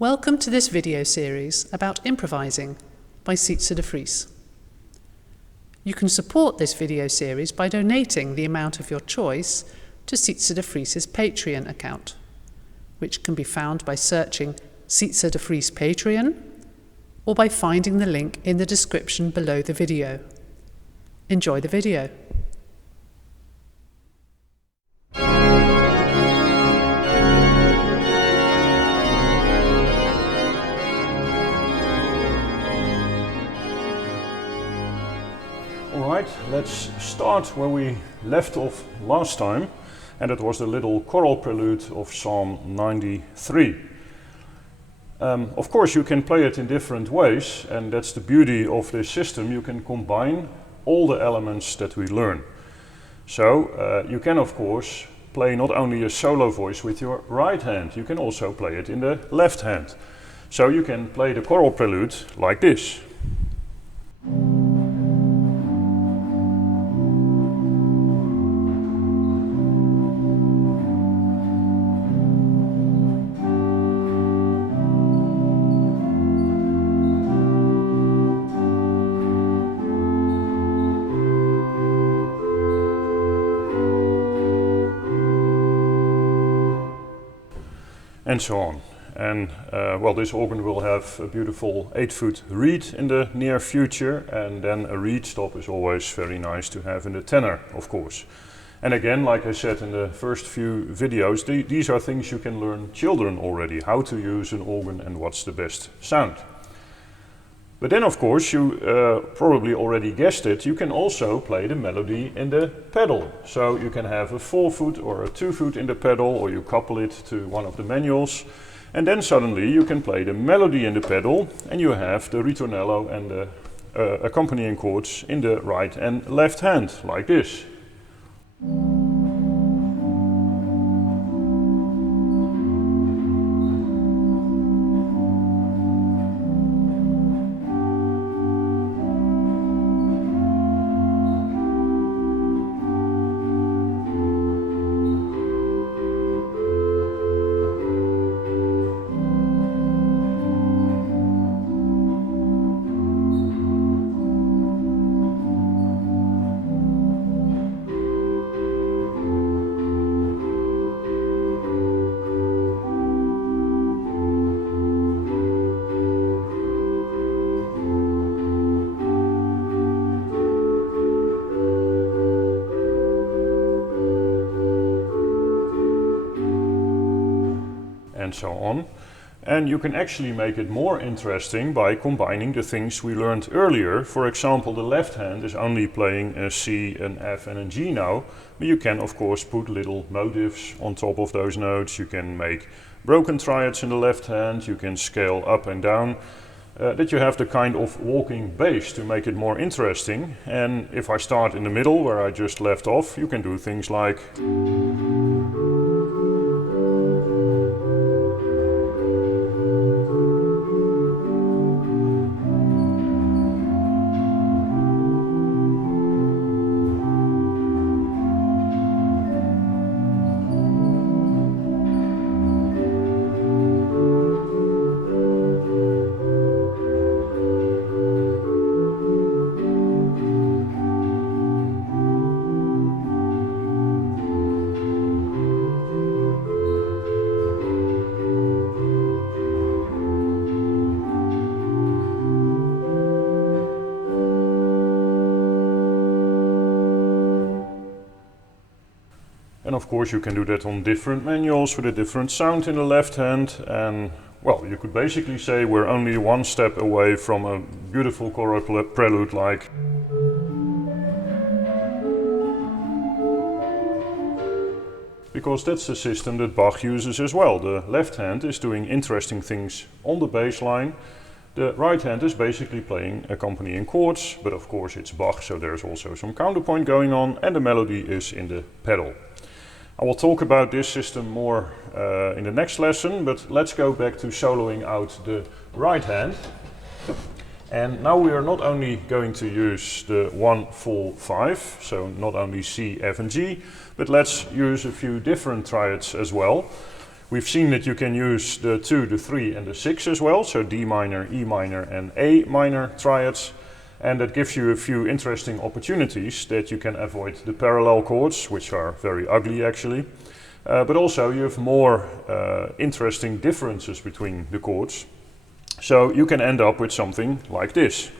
Welcome to this video series about improvising by Sietze de Vries. You can support this video series by donating the amount of your choice to Sietze de Vries' Patreon account, which can be found by searching Sietze de Vries Patreon or by finding the link in the description below the video. Enjoy the video. Alright, let's start where we left off last time, and it was the little choral prelude of Psalm 93. Of course you can play it in different ways, and that's the beauty of this system. You can combine all the elements that we learn. So you can of course play not only a solo voice with your right hand, you can also play it in the left hand. So you can play the choral prelude like this. And so on. And well, this organ will have a beautiful 8-foot reed in the near future, and then a reed stop is always very nice to have in the tenor, of course. And again, like I said in the first few videos, these are things you can learn children already, how to use an organ and what's the best sound. But then of course, you probably already guessed it, you can also play the melody in the pedal. So you can have a 4-foot or a 2-foot in the pedal, or you couple it to one of the manuals. And then suddenly you can play the melody in the pedal, and you have the ritornello and the accompanying chords in the right and left hand, like this. And so on. And you can actually make it more interesting by combining the things we learned earlier. For example, the left hand is only playing a C, an F and a G now, but you can of course put little motives on top of those notes. You can make broken triads in the left hand, you can scale up and down, that you have the kind of walking bass to make it more interesting. And if I start in the middle where I just left off, you can do things like And of course you can do that on different manuals with a different sound in the left hand. And well, you could basically say we're only one step away from a beautiful choral prelude like. Because that's the system that Bach uses as well. The left hand is doing interesting things on the bass line. The right hand is basically playing accompanying chords, but of course it's Bach, so there's also some counterpoint going on, and the melody is in the pedal. I will talk about this system more in the next lesson, but let's go back to soloing out the right hand. And now we are not only going to use the 1 full 5, so not only C, F and G, but let's use a few different triads as well. We've seen that you can use the 2, the 3 and the 6 as well, so D minor, E minor and A minor triads. And that gives you a few interesting opportunities that you can avoid the parallel chords, which are very ugly actually. But also you have more interesting differences between the chords. So you can end up with something like this.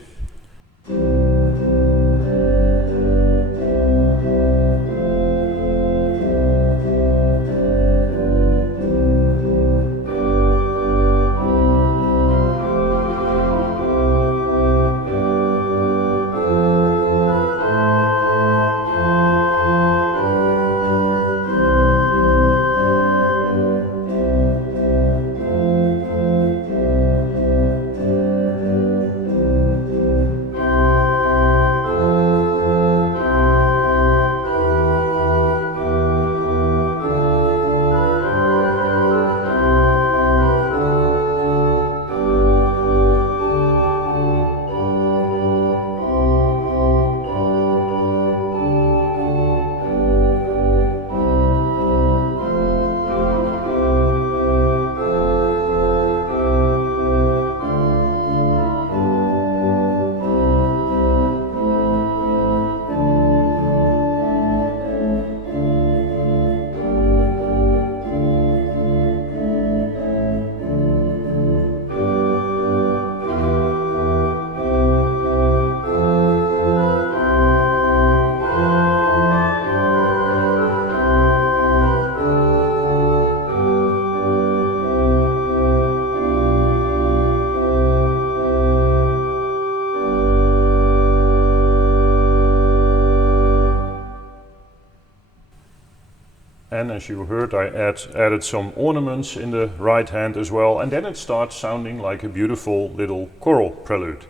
And as you heard, I added some ornaments in the right hand as well, and then it starts sounding like a beautiful little choral prelude.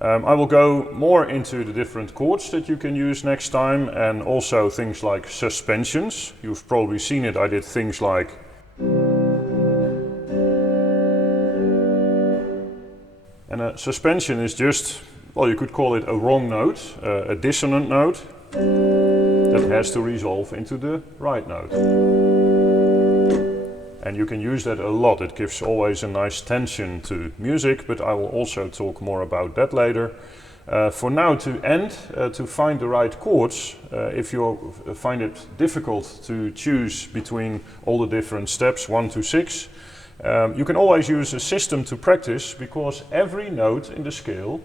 I will go more into the different chords that you can use next time, and also things like suspensions. You've probably seen it, I did things like and a suspension is just, well, you could call it a wrong note, a dissonant note that has to resolve into the right note. And you can use that a lot. It gives always a nice tension to music, but I will also talk more about that later. For now, to end, to find the right chords, if you find it difficult to choose between all the different steps, 1 to 6, you can always use a system to practice, because every note in the scale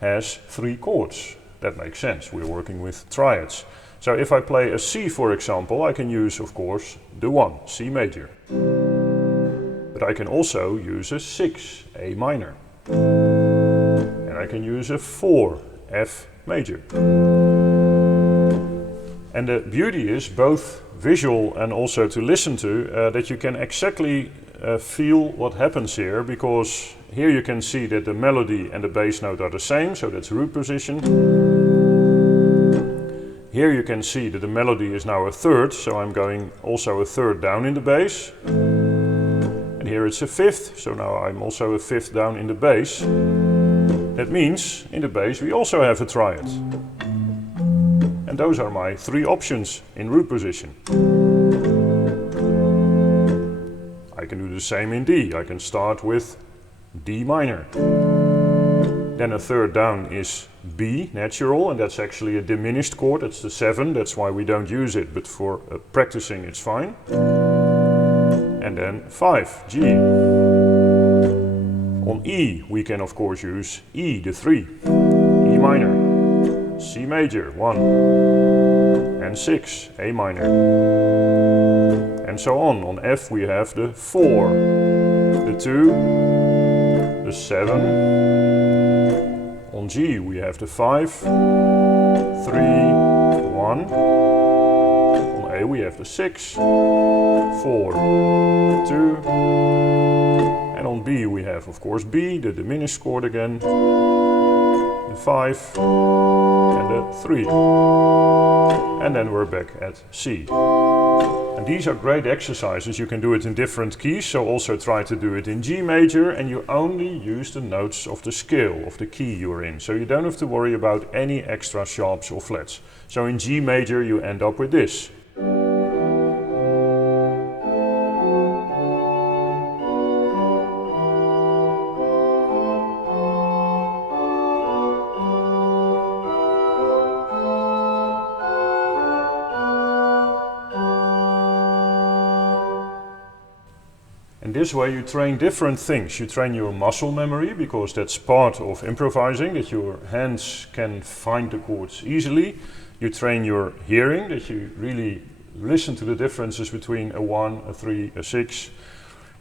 has 3 chords. That makes sense, we're working with triads. So if I play a C, for example, I can use, of course, the 1, C major. But I can also use a 6, A minor. And I can use a 4, F major. And the beauty is, both visual and also to listen to, that you can exactly feel what happens here, because here you can see that the melody and the bass note are the same, so that's root position. Here you can see that the melody is now a third, so I'm going also a third down in the bass. And here it's a fifth, so now I'm also a fifth down in the bass. That means in the bass we also have a triad. And those are my 3 options in root position. I can do the same in D. I can start with D minor. Then a third down is B, natural, and that's actually a diminished chord. That's the 7, that's why we don't use it, but for practicing it's fine. And then 5, G. On E we can of course use E, the 3, E minor, C major, 1, and 6, A minor. And so on. On F we have the 4, the 2, the 7. On G we have the 5, 3, 1. On A we have the 6, 4, 2. And on B we have, of course, B, the diminished chord again, the 5 and the 3. And then we're back at C. And these are great exercises. You can do it in different keys, so also try to do it in G major, and you only use the notes of the scale, of the key you're in. So you don't have to worry about any extra sharps or flats. So in G major you end up with this. this way you train different things. You train your muscle memory, because that's part of improvising, that your hands can find the chords easily. You train your hearing, that you really listen to the differences between a 1, a 3, a 6.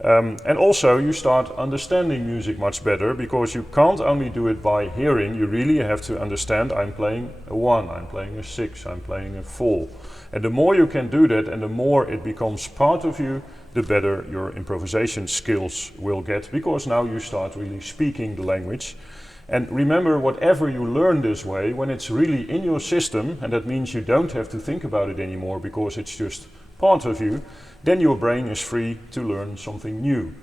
And also you start understanding music much better, because you can't only do it by hearing, you really have to understand, I'm playing a 1, I'm playing a 6, I'm playing a 4. And the more you can do that and the more it becomes part of you, the better your improvisation skills will get, because now you start really speaking the language. And remember, whatever you learn this way, when it's really in your system, and that means you don't have to think about it anymore because it's just part of you, then your brain is free to learn something new.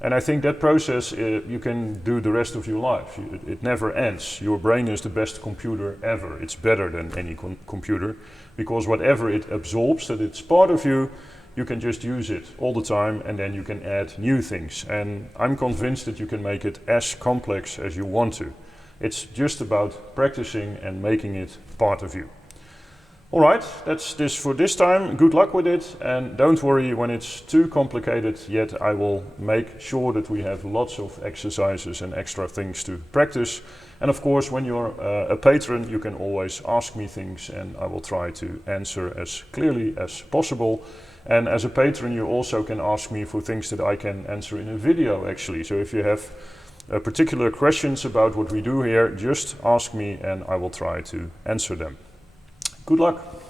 And I think that process you can do the rest of your life. It never ends. Your brain is the best computer ever. It's better than any computer, because whatever it absorbs, that it's part of you, you can just use it all the time, and then you can add new things. And I'm convinced that you can make it as complex as you want to. It's just about practicing and making it part of you. Alright, that's this for this time. Good luck with it, and don't worry when it's too complicated yet. I will make sure that we have lots of exercises and extra things to practice. And of course, when you're a patron, you can always ask me things, and I will try to answer as clearly as possible. And as a patron, you also can ask me for things that I can answer in a video, actually. So if you have particular questions about what we do here, just ask me and I will try to answer them. Good luck.